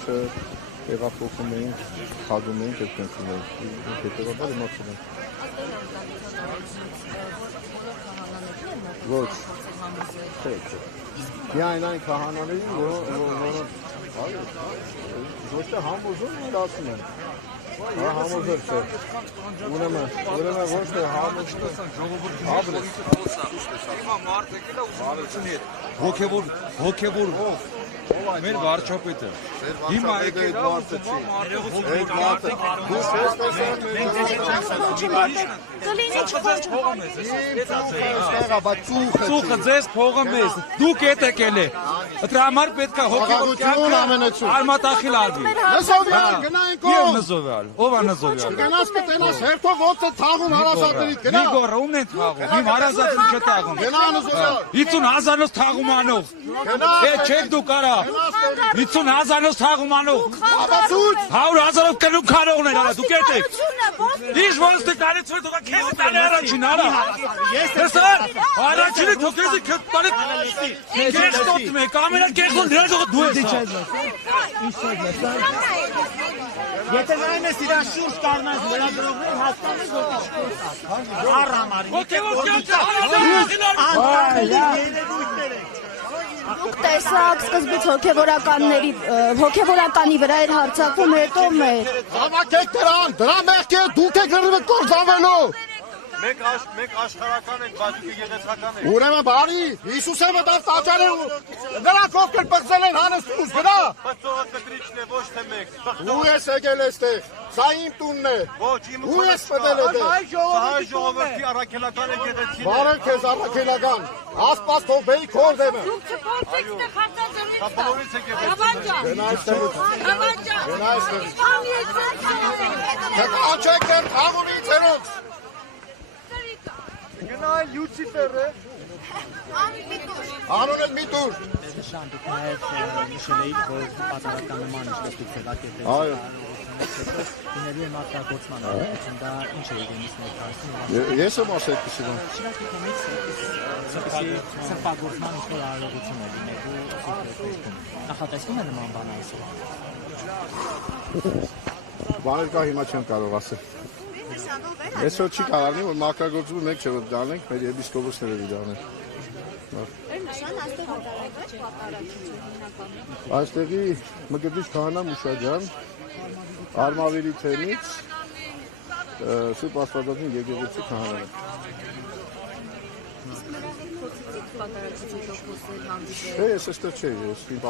ուրիշը տեղափոխում էինք, խաղում էինք այդ կենտրոնում, հետևաբար իմացել ենք։ Ոչ, չէ։ Միայն այն քահանաներին, որոնց ոչ թե համոզում են ասում են։ Համոզել չէ։ Ուրեմն ոչ թե համոզում հոգևոր մեր վարչապետը հիմա եկել ծուխը ձեզ փողը մեզ դուք եք եկել դրա համար պետք է հոգևոր արմատախիլ արվի եւ նզովյալ ով է նզովյալ գնաս կտենաս հերթով ոտը թաղում հարազատներից գնա Իգոր ումն է թաղում իմ հարազատին չէ թաղում գնա նզովյալ 50,000-ով թաղում անող չեք դու կարա 50,000-ով թաղում անող 100,000-ով կնու քարողներ արա դուք եք Իշ ոնց դե կարեց որ դուք քեզ տալի առաջին արա Տեսա առաջինը դուք քեզ տալի քեզ ստոտում եք կամերա կերտուն դրա դու եք Եթե նայում ես իր շուրջ կառնած լրագրողներ հասկանում ես որ առհամարի Դուք տեսաք սկզբից հոգևորականի վրա էր հարձակվում, հետո մեր Հավաքեք դրա մեղքի դուք եք լրիվ կործանվելու Մենք աշխարհական ենք, բայց գեղեցկական ենք։ Ուրեմն բարի Հիսուսը մտավ տաճարը նրանք ովքեր պղծել են հանես դուրս գնա Բայց ծողը կտրիչն է, ոչ թե մենք։ Ու ես եկել էստեղ սա իմ տունն է Ոչ, իմ Ու ես մտել էտեղ Հայ ժողովրդի առաքելական եկեղեցին է։ Բարև քեզ առաքելական Աստված թող բեի քոր դեմը Դուք չփորձեք խարտաձեռնից Բոլորից եկեղեցի։ Գնա այստեղից Գնա այստեղից Կանչեք դեմ թաղումից հերոց Գնա այլ Լյուցիֆեր է։ Անուն էլ մի դուր Շան դուք նաև նշել էիք որ պատահական նման ինչպես դուք ձևակերպել Այո Իների մարտակոծման արդյունքում դա ինչ է իրենից ներկայացնում Ես եմ ասել քսի բան Շիրակից սրբագործման ինչ-որ արարողություն է լինելու սուպերտեստում Նախատեսվում է նման բան այսօր Բաներ կա հիմա չեմ կարող ասել Այսօր չի կարողանի որ մակրագործումը մեկ չէ որ դանենք մեր եպիսկոպոսները դանենք Այստեղի մկդիչ քահանա Մուշաջան Արմավիրի թեմից Սուրբ Աստվածածին եկեղեցի քահանա Ես այստեղ չէի, ես իմ